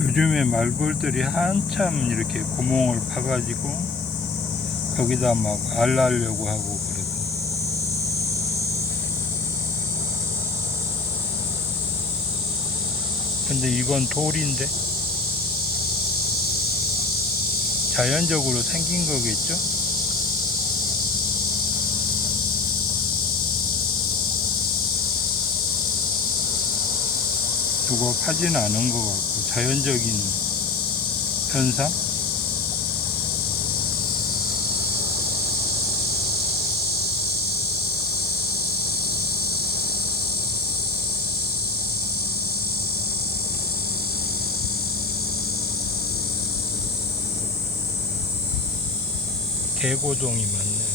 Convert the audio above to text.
요즘에 말벌들이 한참 이렇게 구멍을 파가지고 거기다 막알 낳으려고 하고 그러고 근데 이건 돌인데 자연적으로 생긴 거겠죠? 누가 파지는 않은 것 같고 자연적인 현상? 개고동이 많네.